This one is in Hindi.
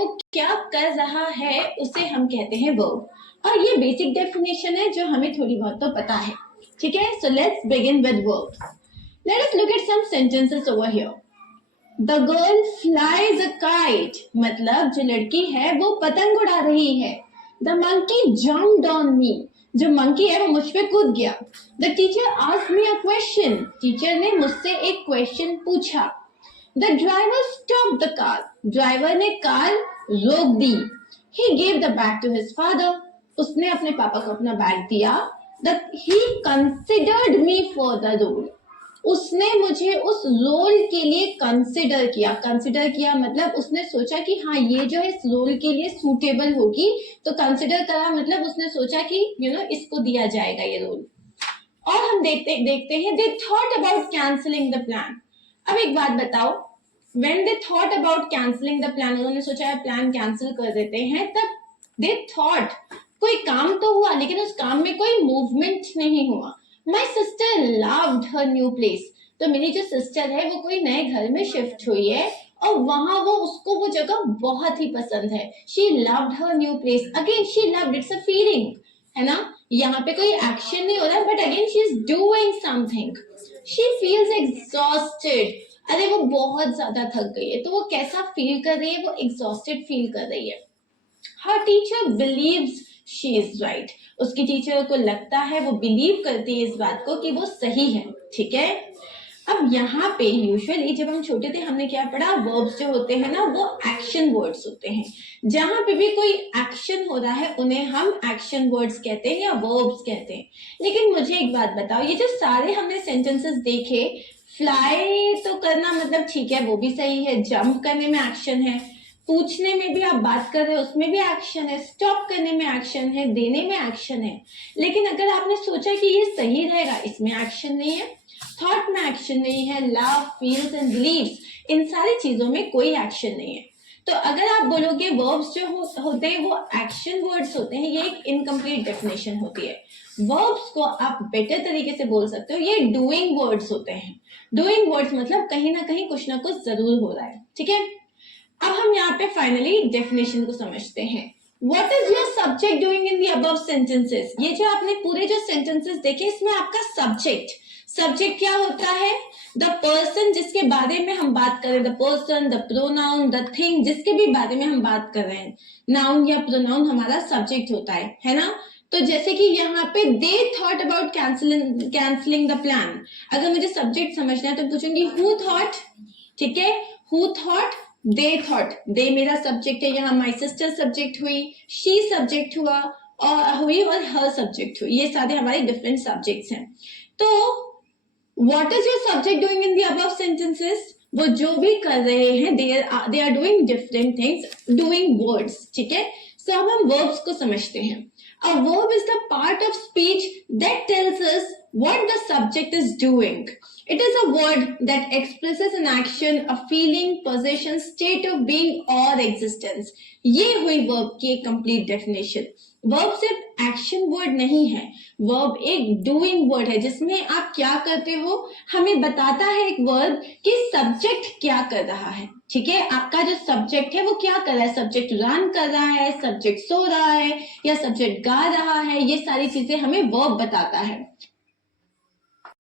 वो क्या कर रहा है उसे हम कहते हैं वर्ब। और ये बेसिक डेफिनेशन है जो हमें थोड़ी बहुत तो पता है, ठीक है। So let's begin with verb. Let us look at some sentences over here. The girl flies a kite, मतलब जो लड़की है वो पतंग उड़ा रही है। The monkey jumped on me, जो मंकी है वो मुझ पे कूद गया। The teacher asked me a question, teacher ने मुझसे एक क्वेश्चन पूछा। The driver stopped the car, driver ने कार रोक दी। He gave the bag to his father, उसने अपने पापा को अपना बैग दिया। He considered me for the role, उसने मुझे उस रोल के लिए कंसिडर किया। कंसिडर किया मतलब उसने सोचा कि हाँ ये जो है इस रोल के लिए सूटेबल होगी, तो कंसिडर करा मतलब उसने सोचा कि इसको दिया जाएगा ये रोल। और हम देखते हैं they thought about cancelling the plan. अब एक बात बताओ, when they thought about cancelling the plan, उन्होंने सोचा प्लान कैंसिल कर देते हैं, तब दे थॉट कोई काम तो हुआ लेकिन उस काम में कोई मूवमेंट नहीं हुआ। My sister loved her new place, तो मेरी जो सिस्टर है वो कोई नए घर में शिफ्ट हुई है और वहां उसको वो जगह बहुत ही पसंद है। She loved her new place, again she loved, it's a feeling, है ना। यहाँ पे कोई एक्शन नहीं हो रहा है, but again she is doing something. She feels exhausted, अरे वो बहुत ज्यादा थक गई है, तो वो कैसा फील कर रही है, वो एग्जॉस्टेड फील कर रही है। हर teacher believes she is right, उसकी टीचर को लगता है, वो बिलीव करती है इस बात को कि वो सही है, ठीक है। अब यहाँ पे यूजुअली जब हम छोटे थे हमने क्या पढ़ा, वर्ब्स जो होते हैं ना वो एक्शन वर्ड्स होते हैं। जहां पे भी कोई एक्शन हो रहा है उन्हें हम एक्शन वर्ड्स कहते हैं या वर्ब्स कहते हैं। लेकिन मुझे एक बात बताओ, ये जो सारे हमने सेंटेंसेस देखे, फ्लाई तो करना मतलब ठीक है वो भी सही है, जंप करने में एक्शन है, पूछने में भी आप बात कर रहे हो उसमें भी एक्शन है, स्टॉप करने में एक्शन है, देने में एक्शन है। लेकिन अगर आपने सोचा कि ये सही रहेगा, इसमें एक्शन नहीं है, थॉट में एक्शन नहीं है, लव, फील्स एंड बिलीव्स, इन सारी चीजों में कोई एक्शन नहीं है। तो अगर आप बोलोगे वर्ब्स जो होते हैं वो एक्शन वर्ड्स होते हैं, ये एक इनकम्प्लीट डेफिनेशन होती है। वर्ब्स को आप बेटर तरीके से बोल सकते हो, ये डूइंग वर्ड्स होते हैं। डूइंग वर्ड्स मतलब कहीं ना कुछ जरूर हो रहा है, ठीक है। अब हम यहाँ पे फाइनली डेफिनेशन को समझते हैं। What is your subject doing in the above sentences? ये जो आपने पूरे जो सेंटेंसेस देखे इसमें आपका सब्जेक्ट क्या होता है? द पर्सन जिसके बारे में हम बात कर रहे हैं, the person, the pronoun, the thing, जिसके भी बारे में हम बात कर रहे हैं, नाउन या प्रोनाउन हमारा सब्जेक्ट होता है ना। तो जैसे कि यहाँ पे they thought about cancelling the plan, अगर मुझे सब्जेक्ट समझना है तो पूछूंगी हु थॉट, ठीक है, हु थॉट, दे थॉट, दे मेरा सब्जेक्ट है, यहाँ माई सिस्टर सब्जेक्ट हुई, शी सब्जेक्ट हुआ और हर सब्जेक्ट हुई, ये सारे हमारे डिफरेंट सब्जेक्ट्स हैं। तो what is your subject doing in the above sentences? वो जो भी कर रहे हैं they are doing different things, doing words, ठीक है। सो अब हम वर्ब्स को समझते हैं। A verb is the part of speech that tells us what the subject is doing. It is a word that expresses an action, a feeling, possession, state of being or existence. ये हुई verb की एक complete definition. वर्ब सिर्फ एक्शन वर्ड नहीं है, वर्ब एक डूइंग वर्ड है जिसमें आप क्या करते हो, हमें बताता है एक वर्ब कि सब्जेक्ट क्या कर रहा है, ठीक है। आपका जो सब्जेक्ट है वो क्या कर रहा है, सब्जेक्ट रन कर रहा है, सब्जेक्ट सो रहा है या सब्जेक्ट गा रहा है, ये सारी चीजें हमें वर्ब बताता है।